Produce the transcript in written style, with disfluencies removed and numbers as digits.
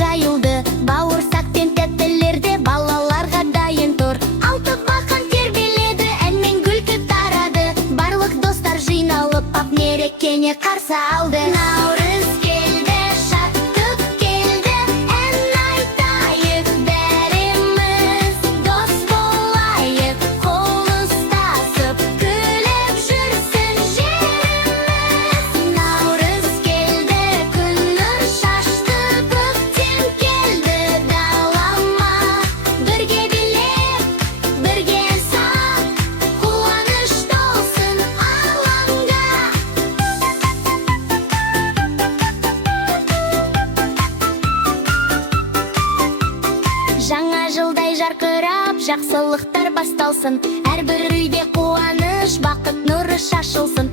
жайылды, бауырсақ пен тәттілерде балаларға дайын тұр. Алтын бақан тербеледі, ән мен күлкі тарады, барлық достар жиналып ап мерекені қарсы алды. Наурыз келді, шаттық келді, ән айтайық бәріміз, дос болайық, қол ұстасып, күліп жүрсін жеріміз. Наурыз келді, күн нұр шашты, көктем келді далама, бірге билеп, бірге сақ, қуаныш толсын алаңға. Жаңа жылдай жарқырап, жақсылықтар басталсын, әрбір үйде қуаныш, бақыт нұры шашылсын.